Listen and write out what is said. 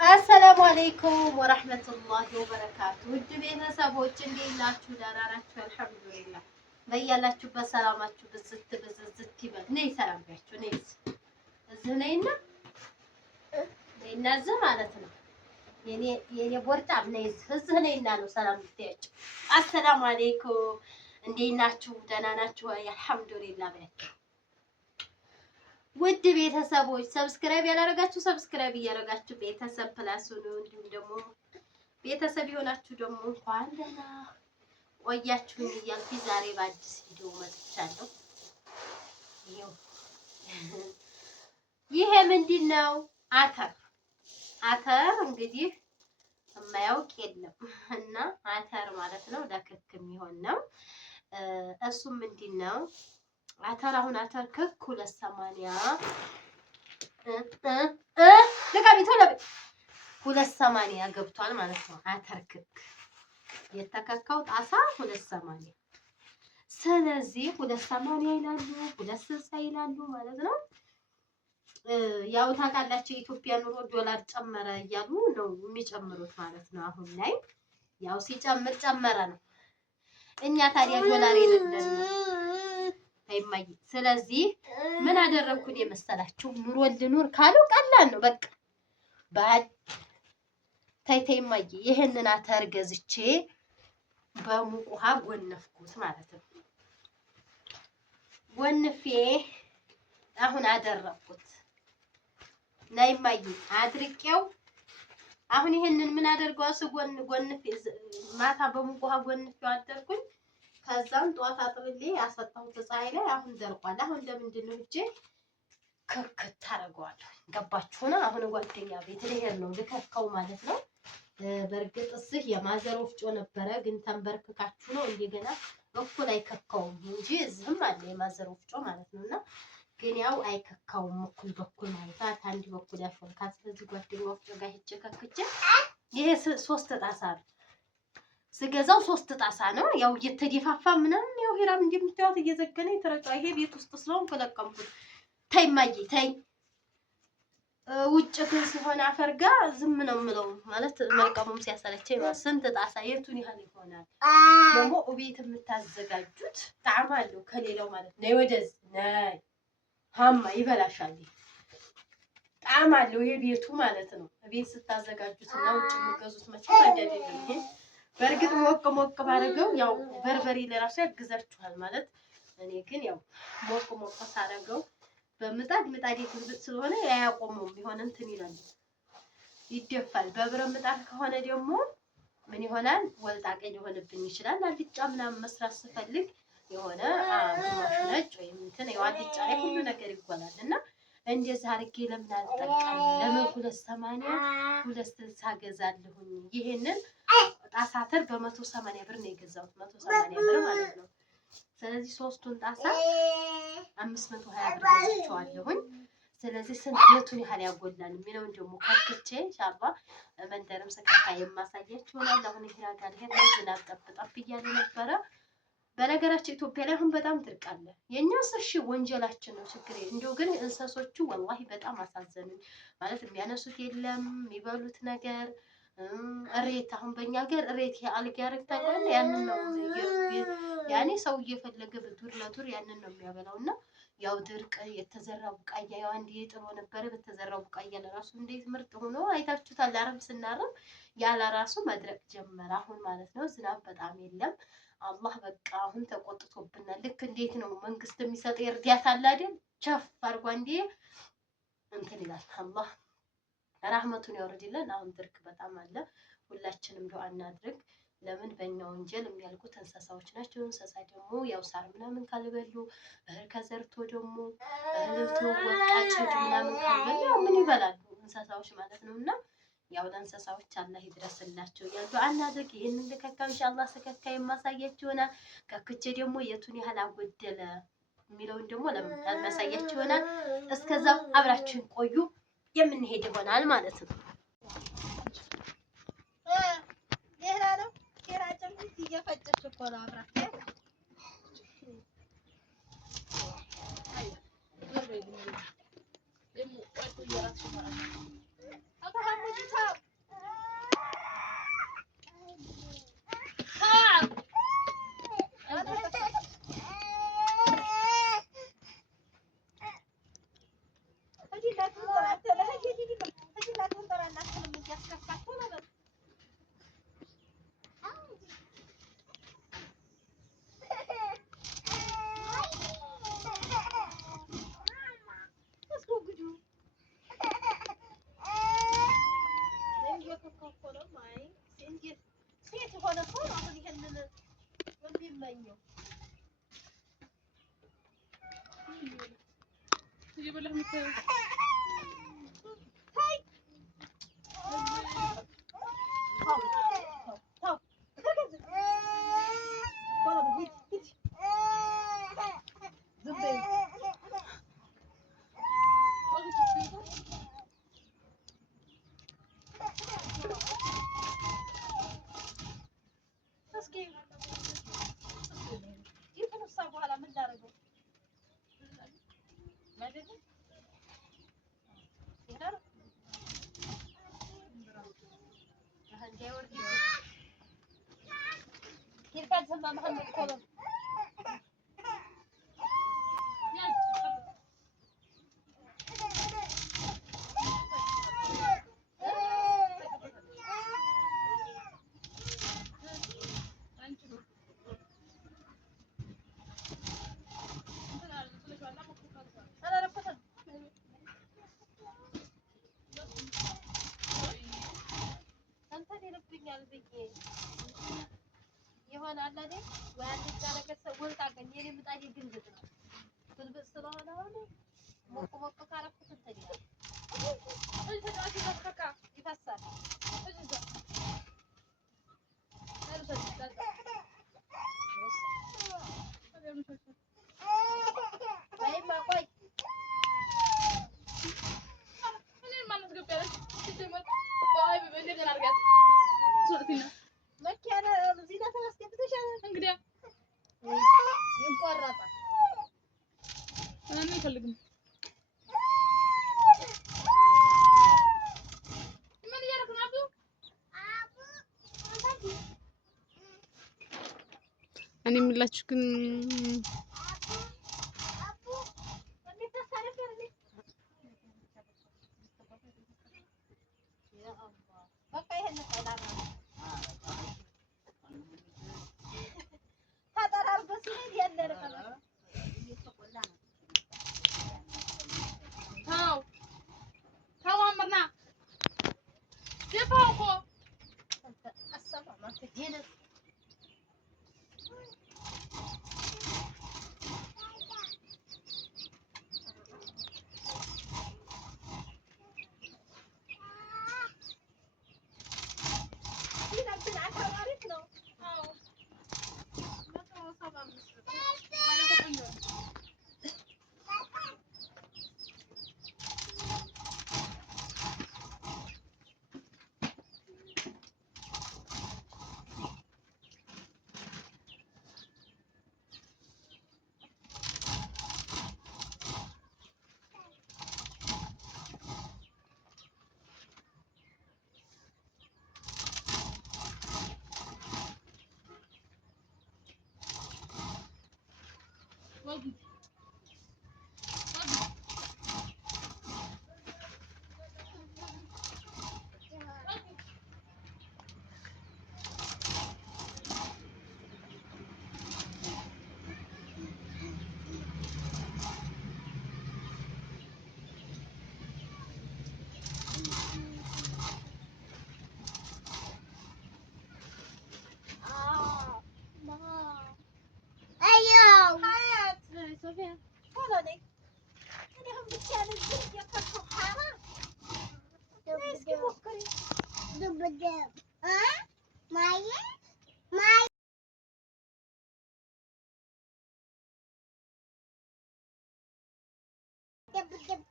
አሰላሙ አለይኩም ወራህመቱላሂ ወበረካቱ። ውድ ቤተሰቦች እንዴት ናችሁ? ደህና ናችሁ? አልሐምዱሊላህ። በያላችሁበት ሰላማችሁ ብዝት ይበል። ነይ ሰላም ብያችሁ ነይ እዚህ ነይና እዚህ ማለት ነው። የኔ ቦርጫም ነይ እዚህ ነይና ነው ሰላም ብትያችሁ። አሰላሙ አለይኩም እንዴት ናችሁ? ደህና ናችሁ? አልሐምዱሊላህ ብያችሁ። ውድ ቤተሰቦች ሰብስክራይብ ያላረጋችሁ ሰብስክራይብ እያረጋችሁ ቤተሰብ ፕላስ ነው። እንዲሁም ደግሞ ቤተሰብ የሆናችሁ ደግሞ እንኳን ደህና ቆያችሁኝ እያልኩ ዛሬ በአዲስ ቪዲዮ መጥቻለሁ። ይሄ ምንድን ነው? አተር እንግዲህ የማያውቅ የለም እና አተር ማለት ነው ለክክ የሚሆን ነው። እሱም ምንድን ነው? አተር አሁን አተር ክክ 280 280 ገብቷል ማለት ነው። አተር ክክ የተከካው ጣሳ 280። ስለዚህ 280 ይላሉ 260 ይላሉ ማለት ነው። ያው ታውቃላችሁ የኢትዮጵያ ኑሮ ዶላር ጨመረ እያሉ ነው የሚጨምሩት ማለት ነው። አሁን ላይ ያው ሲጨምር ጨመረ ነው። እኛ ታዲያ ዶላር የሌለን አይማይ። ስለዚህ ምን አደረኩኝ የመሰላችሁ? ኑሮ ልኑር ካሉ ቀላል ነው በቃ ታይማይ ይሄንን አተር ገዝቼ በሙቅ ውሃ ጎነፍኩት ማለት ነው። ጎንፌ አሁን አደረኩት ናይማይ አድርቄው አሁን ይሄንን ምን አደርገው ጎንፌ ማታ በሙቅ ውሃ ጎንፌው አደርኩኝ። ከዛም ጧት አጥብሌ ያሰጣሁት ፀሐይ ላይ አሁን ደርቋል። አሁን ለምንድን ነው እጄ ክክ ታረጋዋለሁ? ገባችሁና? አሁን ጓደኛ ቤት ልሄድ ነው ልከካው ማለት ነው። በእርግጥ እዚህ የማዘር ወፍጮ ነበረ፣ ግን ተንበርክካችሁ ነው እንደገና እኩል አይከካውም እንጂ እዚህም አለ የማዘር ወፍጮ ማለት ነውና ግን ያው አይከካውም እኩል በኩል ማለት አንድ በኩል ያፈንካት። ስለዚህ ጓደኛ ወፍጮ ጋር ሄጄ ከክቼ ይሄ 3 ጣሳ ነው ስገዛው 3 ጣሳ ነው። ያው እየተደፋፋ ምናምን ያው ሂራም እንደምታዩት እየዘገነ የተረጫ ይሄ ቤት ውስጥ ስለሆነ ተለቀምኩት። ተይ ማዬ ተይ። ውጭ ግን ሲሆን አፈርጋ ዝም ነው የምለው ማለት መልቀሙም ሲያሰለቸኝ ነው። ስንት ጣሳ የቱን ያህል ይሆናል? ደግሞ ቤት የምታዘጋጁት ጣዕም አለው ከሌላው ማለት ነው። ወደዚህ ነይ ሃማ ይበላሻል። ጣዕም አለው ይሄ ቤቱ ማለት ነው። ቤት ስታዘጋጁት እና ውጭ የምትገዙት መቼም አይደለም ይሄ። በእርግጥ ሞቅ ባደረገው ያው በርበሬ ለራሱ ያግዛችኋል ማለት እኔ ግን ያው ሞቅ ሳደርገው በምጣድ ግልብጥ ስለሆነ ያያቆመውም የሆነ እንትን ይላል ይደፋል። በብረት ምጣድ ከሆነ ደግሞ ምን ይሆናል? ወልጣቄ ሊሆንብኝ ይችላል። አልጫ ምናምን መስራት ስፈልግ የሆነ ግማሽ ነጭ ወይም እንትን ያው አልጫ ላይ ሁሉ ነገር ይጓላል እና እንደዛ አድርጌ ለምን አልጠቀም? ለምን 280 260 ገዛለሁኝ? ይሄንን ጣሳ አተር በ180 ብር ነው የገዛሁት። 180 ብር ማለት ነው። ስለዚህ 3ቱን ጣሳ 520 ብር ገዝቼዋለሁኝ። ስለዚህ ስንት የቱን ያህል ያጎላል የሚለውን ደግሞ ከክቼ ኢንሻአላህ መንደርም ሰከታ የማሳያችሁ ይሆናል። አሁን ይሄ ጋር ይሄ ዝናብ ጠብጠብ እያለ ነበረ። በነገራችን ኢትዮጵያ ላይ አሁን በጣም ድርቅ አለ። የኛስ እሺ ወንጀላችን ነው ችግር እንደው ግን እንሰሶቹ ወላሂ በጣም አሳዘኑኝ ማለት የሚያነሱት የለም የሚበሉት ነገር እሬት። አሁን በእኛ ሀገር እሬት የአልጋ ያረግታል ያንን ነው ያኔ ሰው እየፈለገ በዱር ለዱር ያንን ነው የሚያበላው እና ያው ድርቅ የተዘራ ቡቃያ ያው አንዴ ጥሎ ነበር። በተዘራው ቡቃያ ለራሱ እንዴት ምርጥ ሆኖ አይታችሁታል። አረም ስናረም ያለ ራሱ መድረቅ ጀመረ አሁን ማለት ነው። ዝናብ በጣም የለም። አላህ በቃ አሁን ተቆጥቶብናል። ልክ እንዴት ነው መንግስት የሚሰጥ እርዳታ አለ አይደል? ቸፍ አርጓ እንዴ እንትን ይላል። አላህ ረህመቱን ያወርድልን። አሁን ድርቅ በጣም አለ። ሁላችንም ዱአ እናድርግ። ለምን በእኛ ወንጀል የሚያልቁት እንስሳዎች ናቸው። እንስሳ ደግሞ ያው ሳር ምናምን ካልበሉ እህል ከዘርቶ ደግሞ እህል ወቃጭ ምናምን ካልበሉ ምን ይበላሉ እንስሳዎች ማለት ነውና ያው ለእንስሳዎች አላህ ይድረስላቸው እያሉ አናድርግ። ይሄንን ልከካ ኢንሻአላህ ስከካ የማሳያችሁ ይሆናል። ከክቼ ደግሞ የቱን ያህል አጎደለ የሚለውን ደግሞ ለማሳያችሁ ይሆናል። እስከዛው አብራችሁን ቆዩ። የምንሄድ ይሆናል ማለት ነው። ሌላ ነው ኬራጭም እየፈጨች እኮ ነው አብራ ከሆነ እኮ አሁን ይሄንን የሚመኘው እየበላህ የምትበይው محمد كلام يهون على ذي وعندي درجة سوون تاعك يعني متاجي جلبت جلبت صلاة هذا مو كارف كنتني إيش هذا أكيد أفكار يفسر إيش هذا هذا باي ما باي أنا ما نسقط بيرك تجمع باي ببندق أنا رجعت سوتينا لكن أنا زينة تمسك بتشان انقدر يقرط أنا ما يخلقني من يعرف أبو እኔ የምላችሁ ግን دب